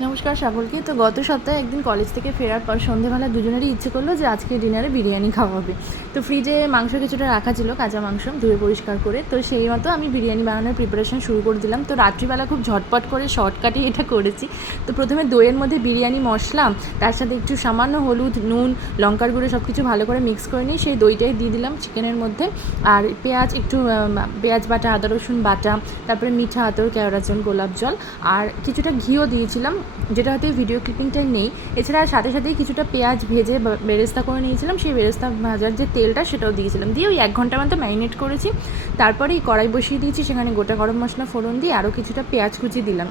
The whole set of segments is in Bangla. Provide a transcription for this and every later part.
নমস্কার সকলকে। তো গত সপ্তাহে একদিন কলেজ থেকে ফেরার পর সন্ধেবেলা দুজনেরই ইচ্ছে করলো যে আজকে ডিনারে বিরিয়ানি খাওয়া হবে। তো ফ্রিজে মাংস কিছুটা রাখা ছিল, কাঁচা মাংস ধুয়ে পরিষ্কার করে। তো সেই মতো আমি বিরিয়ানি বানানোর প্রিপারেশন শুরু করে দিলাম। তো রাত্রিবেলা খুব ঝটপট করে শর্টকাটে এটা করেছি। তো প্রথমে দইয়ের মধ্যে বিরিয়ানি মশলা, তার সাথে একটু সামান্য হলুদ, নুন, লঙ্কার গুঁড়ো সব কিছু ভালো করে মিক্স করে নিই। সেই দইটাই দিয়ে দিলাম চিকেনের মধ্যে। আর পেঁয়াজ, একটু পেঁয়াজ বাটা, আদা রসুন বাটা, তারপরে মিঠা আতর, কেওড়া জল, গোলাপ জল, আর কিছুটা ঘিও দিয়েছিলাম, যেটা হয়তো ভিডিও ক্লিপিংটা নেই। এছাড়া সাথে সাথেই কিছুটা পেঁয়াজ ভেজে বেরেস্তা করে নিয়েছিলাম, সেই বেরেস্তা ভাজার যে তেলটা সেটাও দিয়েছিলাম, দিয়ে ওই 1 ঘন্টার মতো ম্যারিনেট করেছি। তারপরে এই কড়াই বসিয়ে দিয়েছি, সেখানে গোটা গরম মশলা ফোড়ন দিয়ে আরও কিছুটা পেঁয়াজ কুচি দিলাম,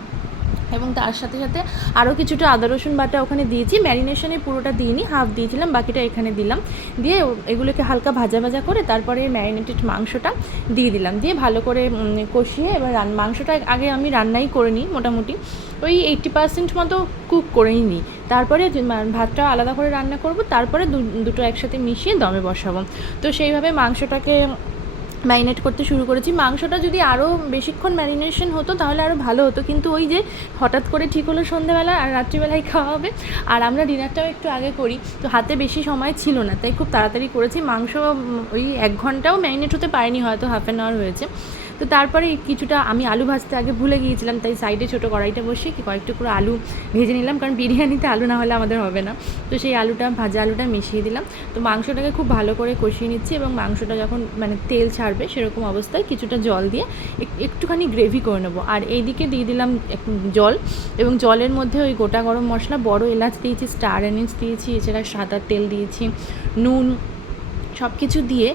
এবং তার সাথে সাথে আরও কিছুটা আদা রসুন বাটা ওখানে দিয়েছি। ম্যারিনেশনে পুরোটা দিইনি, হাফ দিয়েছিলাম, বাকিটা এখানে দিলাম। দিয়ে এগুলোকে হালকা ভাজা ভাজা করে তারপরে ম্যারিনেটেড মাংসটা দিয়ে দিলাম, দিয়ে ভালো করে কষিয়ে এবার মাংসটা আগে আমি রান্নাই করে নিই, মোটামুটি ওই 80% মতো কুক করেই নিই। তারপরে ভাতটা আলাদা করে রান্না করব, তারপরে দুটো একসাথে মিশিয়ে দমে বসাবো। তো সেইভাবে মাংসটাকে ম্যারিনেট করতে শুরু করেছি। মাংসটা যদি আরও বেশিক্ষণ ম্যারিনেশন হতো তাহলে আরও ভালো হতো, কিন্তু ওই যে হঠাৎ করে ঠিক হলো সন্ধ্যেবেলা আর রাত্রিবেলায় খাওয়া হবে, আর আমরা ডিনারটাও একটু আগে করি, তো হাতে বেশি সময় ছিল না, তাই খুব তাড়াতাড়ি করেছি। মাংস ওই 1 ঘন্টাও ম্যারিনেট হতে পারেনি, হয়তো হাফ অ্যান আওয়ার হয়েছে। তো তারপরে কিছুটা আমি আলু ভাজতে আগে ভুলে গিয়েছিলাম, তাই সাইডে ছোটো কড়াইটা বসিয়ে কয়েকটু করে আলু ভেজে নিলাম, কারণ বিরিয়ানিতে আলু না হলে আমাদের হবে না। তো সেই ভাজা আলুটা মিশিয়ে দিলাম। তো মাংসটাকে খুব ভালো করে কষিয়ে নিচ্ছি, এবং মাংসটা যখন তেল ছাড়বে সেরকম অবস্থায় কিছুটা জল দিয়ে একটুখানি গ্রেভি করে নেবো। আর এইদিকে দিয়ে দিলাম জল, এবং জলের মধ্যে ওই গোটা গরম মশলা, বড় এলাচ দিয়েছি, স্টার এনিস দিয়েছি, এছাড়া সাদা তেল দিয়েছি, নুন, সব কিছু দিয়ে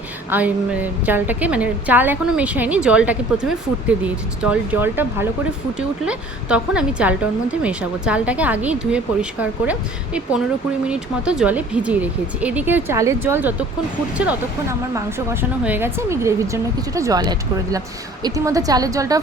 চালটাকে চাল এখনও মেশাইনি, জলটাকে প্রথমে ফুটতে দিয়েছি। জলটা ভালো করে ফুটে উঠলে তখন আমি চালটা ওর মধ্যে মেশাবো। চালটাকে আগেই ধুয়ে পরিষ্কার করে এই 15-20 মিনিট মতো জলে ভিজিয়ে রেখেছি। এদিকে চালের জল যতক্ষণ ফুটছে ততক্ষণ আমার মাংস কষানো হয়ে গেছে। আমি গ্রেভির জন্য কিছুটা জল অ্যাড করে দিলাম। ইতিমধ্যে চালের জলটাও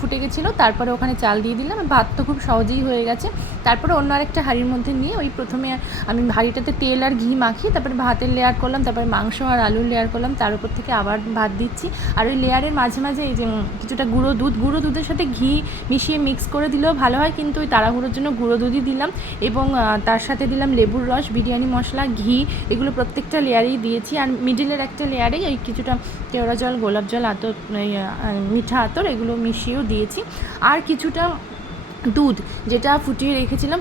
ফুটে গেছিলো, তারপরে ওখানে চাল দিয়ে দিলাম। ভাত তো খুব সহজেই হয়ে গেছে। তারপরে অন্য আরেকটা হাঁড়ির মধ্যে নিয়ে ওই প্রথমে আমি হাঁড়িটাতে তেল আর ঘি মাখিয়ে তারপরে ভাতের লেয়ার করলাম, তারপরে মাংস আর আলুর লেয়ার করলাম, তার উপর থেকে আবার ভাত দিচ্ছি। আর ওই লেয়ারের মাঝে মাঝে এই যে কিছুটা গুঁড়ো দুধের সাথে ঘি মিশিয়ে মিক্স করে দিলেও ভালো হয়, কিন্তু ওই তাড়াহুড়োর জন্য গুঁড়ো দুধই দিলাম। এবং তার সাথে দিলাম লেবুর রস, বিরিয়ানি মশলা, ঘি, এগুলো প্রত্যেকটা লেয়ারেই দিয়েছি। আর মিডিলের একটা লেয়ারেই ওই কিছুটা কেওড়া জল, গোলাপ জল, আতর, মিঠা আতর, এগুলো মিশিয়েও দিয়েছি। আর কিছুটা দুধ, যেটা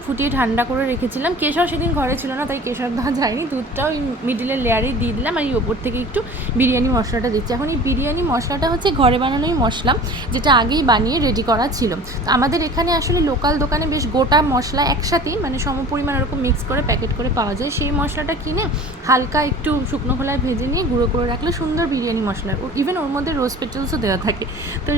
ফুটিয়ে ঠান্ডা করে রেখেছিলাম। কেশর সেদিন ঘরে ছিল না, তাই কেশর দেওয়া যায়নি। দুধটাও ওই মিডিলের লেয়ারেই দিয়ে দিলাম, আর এই ওপর থেকে একটু বিরিয়ানি মশলাটা দিচ্ছি। এখন এই বিরিয়ানি মশলাটা হচ্ছে ঘরে বানানোই মশলা, যেটা আগেই বানিয়ে রেডি করা ছিল। তো আমাদের এখানে আসলে লোকাল দোকানে বেশ গোটা মশলা একসাথেই সমপরিমাণ ওরকম মিক্স করে প্যাকেট করে পাওয়া যায়। সেই মশলাটা কিনে হালকা একটু শুকনো খোলায় ভেজে নিয়ে গুঁড়ো করে রাখলে সুন্দর বিরিয়ানি মশলা, ইভেন ওর মধ্যে রোজ পেটেলসও দেওয়া থাকে। তো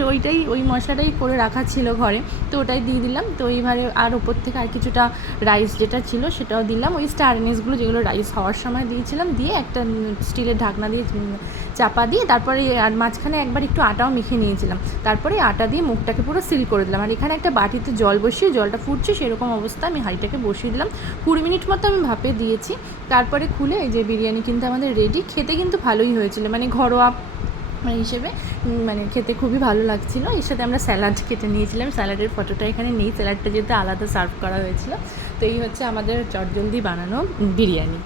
ওই মশলাটাই করে রাখা ছিল ঘরে, তো ওটাই দিয়ে দিলাম। তো এইবারে আর ওপর থেকে আর কিছুটা রাইস যেটা ছিল সেটাও দিলাম, ওই স্টার এনিসগুলো যেগুলো রাইস হওয়ার সময় দিয়েছিলাম, দিয়ে একটা স্টিলের ঢাকনা দিয়ে চাপা দিয়ে তারপরে আর মাঝখানে একবার একটু আটাও মেখে নিয়েছিলাম। তারপরে আটা দিয়ে মুখটাকে পুরো সিল করে দিলাম। আর এখানে একটা বাটিতে জল বসিয়ে, জলটা ফুটছে সেরকম অবস্থা আমি হাঁড়িটাকে বসিয়ে দিলাম। 20 মিনিট মতো আমি ভাপে দিয়েছি। তারপরে খুলে এই যে বিরিয়ানি কিন্তু আমাদের রেডি। খেতে কিন্তু ভালোই হয়েছিল, ঘরোয়া হিসেবে খেতে খুবই ভালো লাগছিলো। এর সাথে আমরা স্যালাড কেটে নিয়েছিলাম, স্যালাডের ফটোটা এখানে নেই, স্যালাডটা যেহেতু আলাদা সার্ভ করা হয়েছিল। তো এই হচ্ছে আমাদের চটজলদি বানানো বিরিয়ানি।